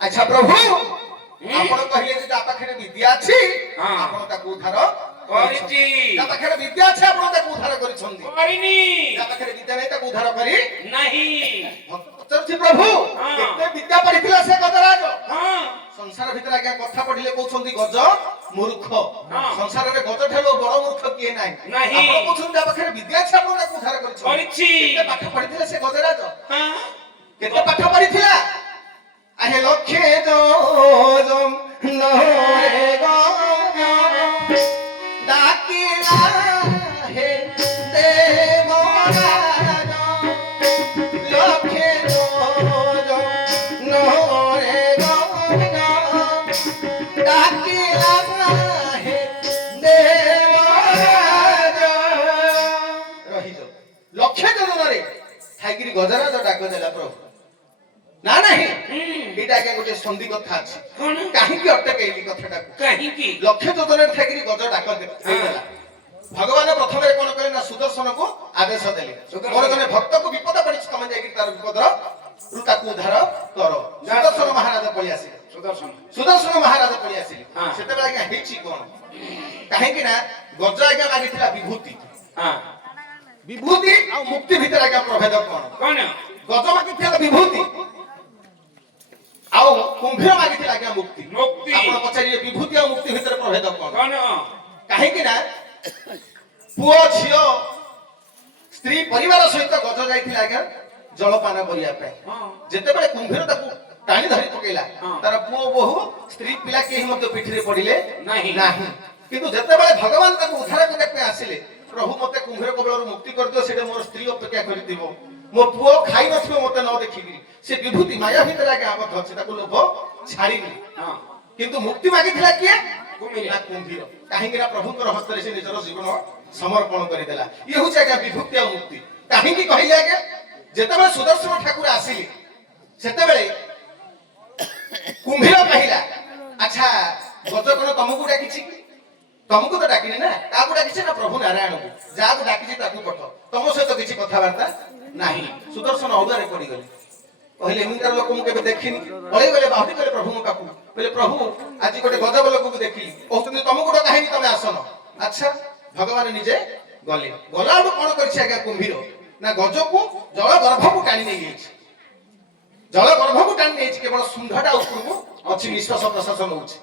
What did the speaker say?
अच्छा प्रभु आपण कहिले जे ता पाखरे विद्या अछि आपण ताकू उद्धार କରିଛି ता पाखरे विद्या अछि आपण ताकू उद्धार करिछन्ती କରିନି ता पाखरे विद्या नै ताकू उद्धार करी ନାହିଁ भक्त पचारछि प्रभु केते विद्या पढिथिला से गजराज हां संसार भितर आज्ञा कथा पढिले कहउछन्ती गज मूर्ख संसार रे गज ठेलो बड़ मूर्ख किए नाही आपण कहउछन्ती ता पाखरे विद्या अछि आपण ताकू उद्धार करिछन्ती केते पाठ पढिथिला से गजराज हां केते पाठ पढिथिला आहे लक्ष्य जोजम नरे गो डाकिला हे देवराज लक्ष्य जोजम नरे गो डाकिला हे देवराज रही जो लक्ष्य जोजनरे थाइगिरी गजराज डाक देला प्रभु ना नहीं एटा के गोटे संधि कथा अछि कोन काहे की अटके एली कथाटा काहे की लक्ष्य जोजने ठाकिरी गज डाक देला भगवान प्रथम रे कोन करे ना सुदर्शन को आदेश देले मोर जने भक्त को विपद पड़ी तमे जाई तार विपद रुता को उद्धार करो सुदर्शन महाराज पळि आसी सुदर्शन महाराज पळि आसी सेते बेला के हेची कोन काहे की ना गज आज्ञा लागितला विभूति हां विभूति आ मुक्ति भीतर आज्ञा प्रभेद कोन कोन गज मागितला विभूति आओ कुंभीर मागितला आज्ञा मुक्ति मुक्ति आपण पचारिए विभूति और मुक्ति भीतर प्रभेद कोन कोन काहे कि ना पुओ छियो स्त्री परिवार सहित गज जाइथिला आज्ञा जलपान करिया पे जेते बेले कुंभीर ताकू टाणी धरि पकेला तार पुओ बहु स्त्री पिला केही मत पिठिरे पडिले नाही किंतु जेते बेले भगवान ताकू उद्धार करते पे आसिले प्रभु मते कुंभीर कबलर मुक्ति कर दियो सेटे मोर स्त्री अपेक्षा करि दिबो मो पुओ खाई नथिबो मते न देखिगिरी से विभूति माया भीतर आगे आबद्ध अछि ताकू लोभ छाड़ीनी किंतु मुक्ति मागिथिला किए ना कुंभीर काहे कि ना प्रभुकर हस्ତରେ से निजर जीवन समर्पण करि देला ये होछ आगे विभूति और मुक्ति काहे कि कहिले आगे जेते बेले सुदर्शन ठाकुर आसिले सेते बेले कुंभीर कहिला अच्छा गज कोन तमकु डाकिछि तमकु तो डाकिनी ना काकु डाकिछि ना प्रभु नारायण को जाकु डाकिछि ताकु पठ तम सहित किछि कथा वार्ता नाही सुदर्शन औदारे पड़ी गले कहले एमिंकर लोक मु केबे देखिनी पळे गले बाहुटी करे प्रभु मु काकू कहले प्रभु आज गोटे गजब लोक को देखिली कहतनी तमकु तो काहेनी तमे आसन अच्छा भगवान निजे गले गला कोन करछि आगा कुंभीर ना गज को जल गर्भ को टाणी नै गेछि जल गर्भ को टाणी नै केवल सुंढटा ऊपर को अछि निश्वास प्रशासन होछि